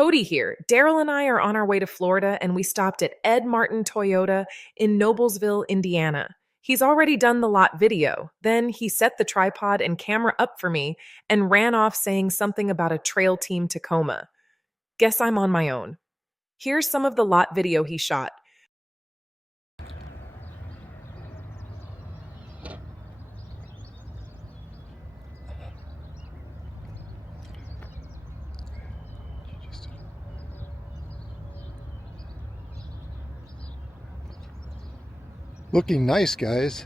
Kody here. Darrell and I are on our way to Florida, and we stopped at Ed Martin Toyota in Noblesville, Indiana. He's already done the lot video. Then he set the tripod and camera up for me and ran off saying something about a trail team Tacoma. Guess I'm on my own. Here's some of the lot video he shot. Looking nice, guys.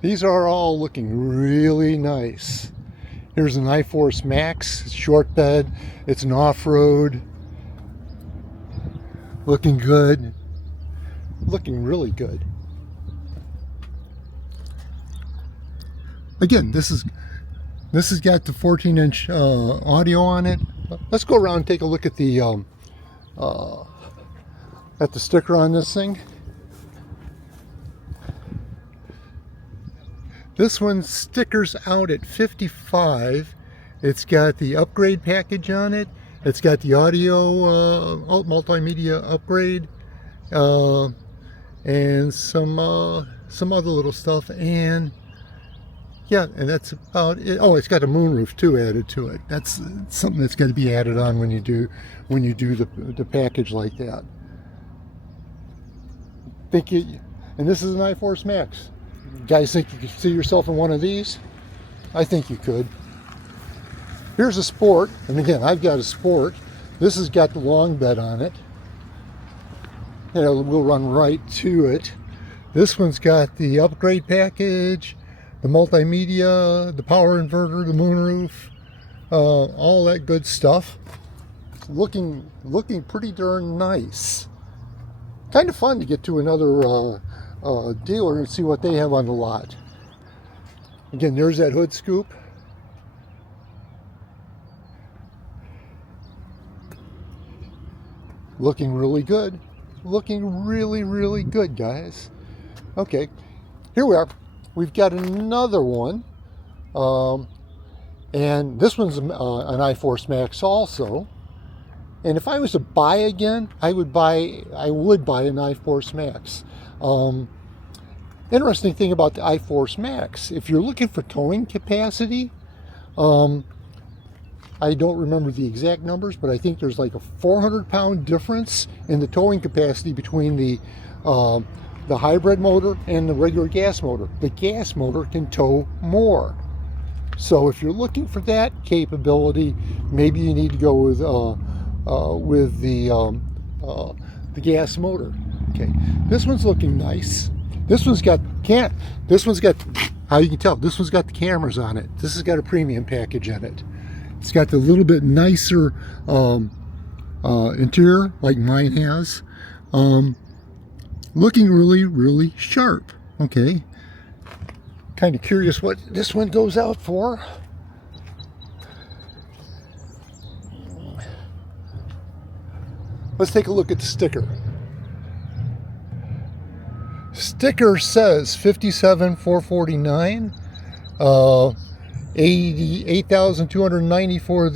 These are all looking really nice. Here's an I-Force Max, it's short bed, it's an off-road. Looking good. Looking really good. Again, this has got the 14-inch audio on it. Let's go around and take a look at the sticker on this thing. This one stickers out at 55. It's got the upgrade package on it. It's got the audio multimedia upgrade and some other little stuff. And yeah, and that's about it. Oh, it's got a moonroof too added to it. That's something that's got to be added on when you do the package like that. And this is an I-Force Max. You guys think you could see yourself in one of these? I think you could. Here's a Sport, and again, I've got a Sport. This has got the long bed on it. We'll run right to it. This one's got the upgrade package, the multimedia, the power inverter, the moonroof, all that good stuff. Looking pretty darn nice. Kind of fun to get to another dealer and see what they have on the lot. Again, there's that hood scoop. Looking really good. Looking really, really good, guys. Okay, here we are. We've got another one. And this one's an I-Force Max also. And if I was to buy again, I would buy an I-Force Max. Interesting thing about the I-Force Max, if you're looking for towing capacity, I don't remember the exact numbers, but I think there's like a 400-pound difference in the towing capacity between the hybrid motor and the regular gas motor. The gas motor can tow more. So if you're looking for that capability, maybe you need to go with the gas motor. Okay, this one's looking nice. This one's got, how you can tell, this one's got the cameras on it. This has got a premium package in it. It's got the little bit nicer interior like mine has. Looking really, really sharp. Okay, kind of curious what this one goes out for. Let's take a look at the sticker. Sticker says $57,449, $88,290 for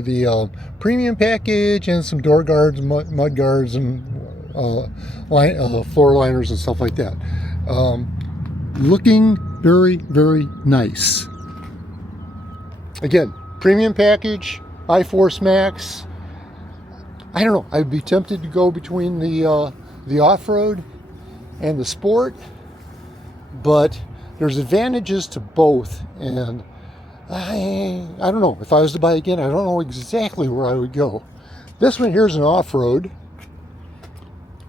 the premium package, and some door guards, mud guards, and floor liners and stuff like that. Looking very, very nice. Again, premium package, I-Force Max. I don't know. I'd be tempted to go between the off-road and the Sport, but there's advantages to both, and I don't know. If I was to buy again, I don't know exactly where I would go. This one here's an off-road.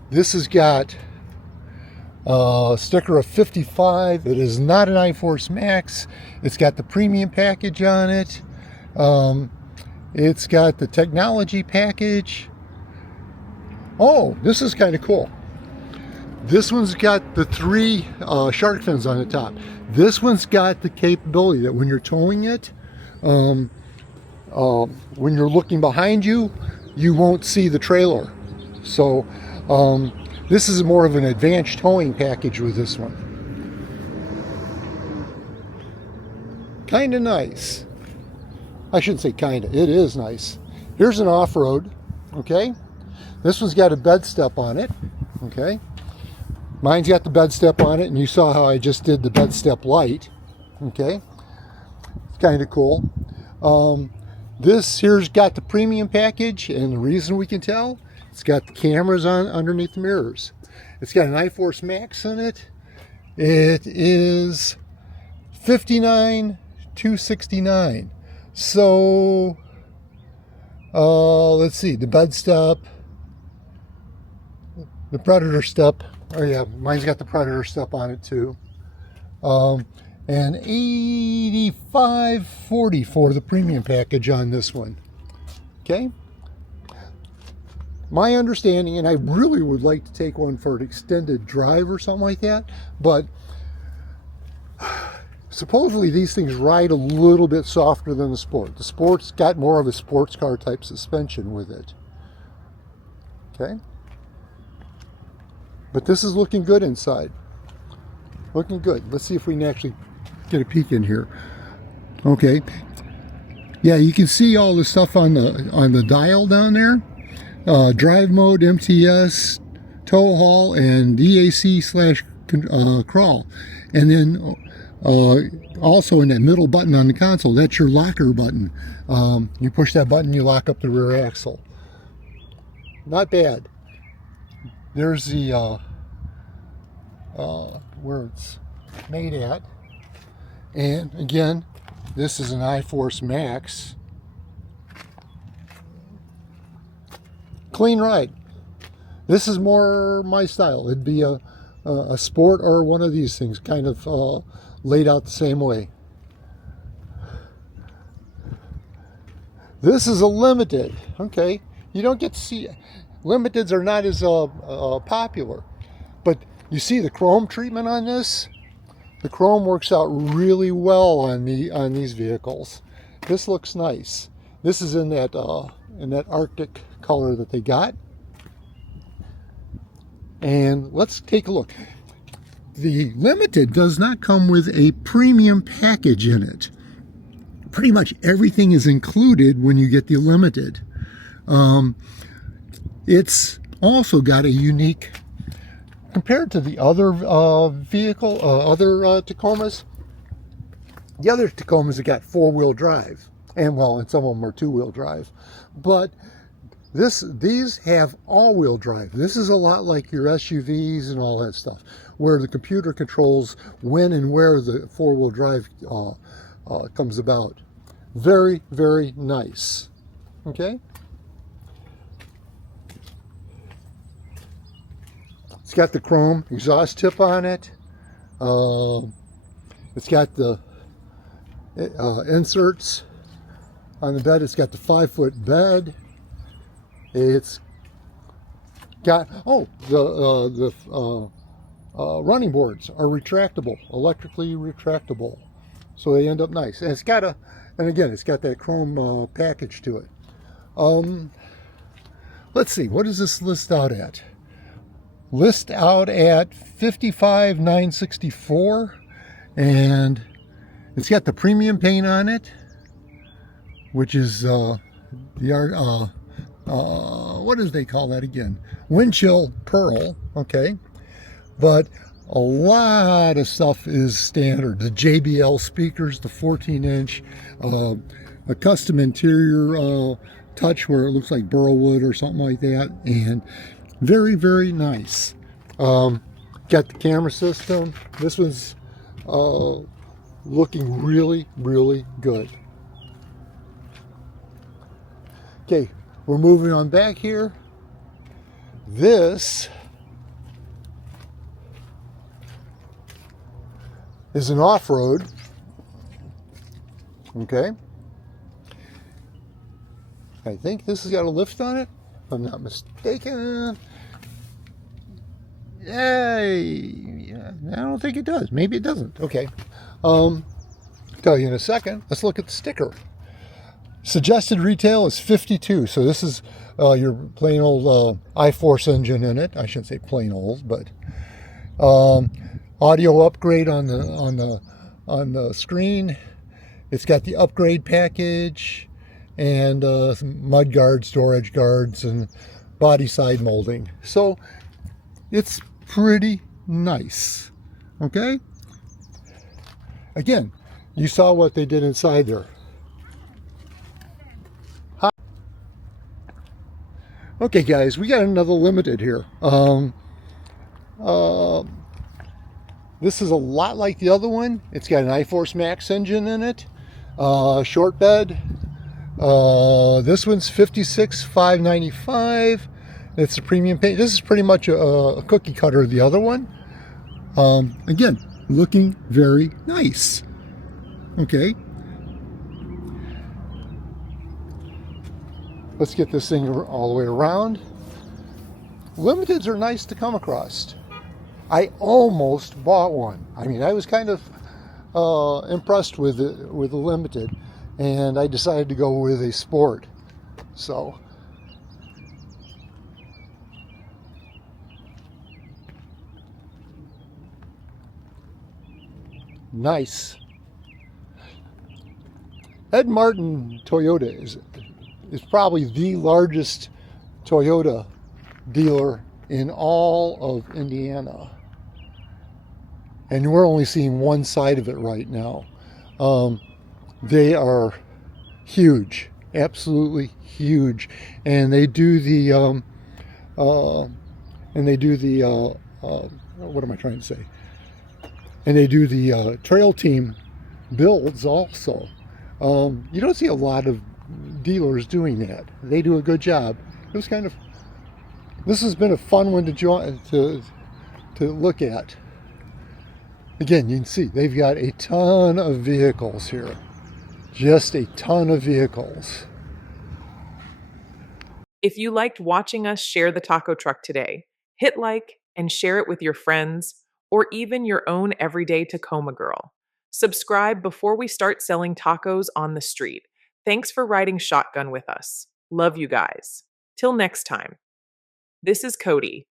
This has got a sticker of 55. It is not an I-Force Max. It's got the premium package on it. It's got the technology package. Oh, this is kind of cool. This one's got the 3 shark fins on the top. This one's got the capability that when you're towing it, when you're looking behind you, you won't see the trailer. So this is more of an advanced towing package with this one. Kind of nice. I shouldn't say kind of, it is nice. Here's an off-road, okay? This one's got a bed step on it, okay? Mine's got the bed step on it, and you saw how I just did the bed step light, okay? It's kind of cool. This here's got the premium package, and the reason we can tell, it's got the cameras on underneath the mirrors. It's got an iForce Max in it. It is $59,269. So let's see, the bed step, the Predator step. Oh yeah, mine's got the Predator step on it too. And $85.40 for the premium package on this one. Okay. My understanding, and I really would like to take one for an extended drive or something like that, but supposedly these things ride a little bit softer than the Sport. The Sport's got more of a sports car type suspension with it. Okay. But this is looking good inside. Looking good. Let's see if we can actually get a peek in here. Okay. Yeah, you can see all the stuff on the dial down there. Drive mode, MTS, tow haul, and DAC/crawl. And then also in that middle button on the console, that's your locker button. You push that button, you lock up the rear axle. Not bad. There's the where it's made at. And again, this is an iForce Max. Clean ride. This is more my style. It'd be a Sport or one of these things, kind of laid out the same way. This is a Limited. Okay, you don't get to see Limiteds are not as popular, but you see the chrome treatment on this. The chrome works out really well on these vehicles. This looks nice. This is in that Arctic color that they got. And let's take a look. The Limited does not come with a premium package in it. Pretty much everything is included when you get the Limited. It's also got a unique, compared to the other Tacomas, the other Tacomas have got four-wheel drive, and some of them are two-wheel drive, but these have all-wheel drive. This is a lot like your SUVs and all that stuff, where the computer controls when and where the four-wheel drive comes about. Very, very nice. Okay. It's got the chrome exhaust tip on it. It's got the inserts on the bed. It's got the 5-foot bed. It's got the running boards are retractable, electrically retractable, so they end up nice. And it's got it's got that chrome package to it. Let's see, what does this list out at? List out at $55,964, and it's got the premium paint on it, which is what do they call that again? Wind-chill pearl. Okay, but a lot of stuff is standard. The JBL speakers, the 14-inch, a custom interior touch where it looks like burl wood or something like that, and very, very nice. Got the camera system. This one's looking really, really good. Okay, we're moving on back here. This is an off-road. Okay. I think this has got a lift on it, if I'm not mistaken. Yeah, I don't think it does. Maybe it doesn't. Okay. I'll tell you in a second. Let's look at the sticker. Suggested retail is $52. So this is your plain old iForce engine in it. I shouldn't say plain old, but audio upgrade on the screen. It's got the upgrade package, and mud guards, storage guards, and body side molding. So it's pretty nice. Okay? Again, you saw what they did inside there. Okay, guys, we got another limited here. Uh, this is a lot like the other one. It's got an iForce Max engine in it, short bed. This one's $56,595. It's a premium paint. This is pretty much a cookie cutter of the other one. Again, looking very nice. Okay. Let's get this thing all the way around. Limiteds are nice to come across. I almost bought one. I mean, I was kind of impressed with the limited, and I decided to go with a sport. So nice. Ed Martin Toyota is probably the largest Toyota dealer in all of Indiana. And we're only seeing one side of it right now. They are huge, absolutely huge. And they do the, what am I trying to say? And they do the trail team builds also. You don't see a lot of dealers doing that. They do a good job. It was kind of, this has been a fun one to join, to look at. Again, you can see they've got a ton of vehicles here. Just a ton of vehicles. If you liked watching us share the taco truck today, hit like and share it with your friends or even your own everyday Tacoma girl. Subscribe before we start selling tacos on the street. Thanks for riding shotgun with us. Love you guys. Till next time. This is Kody.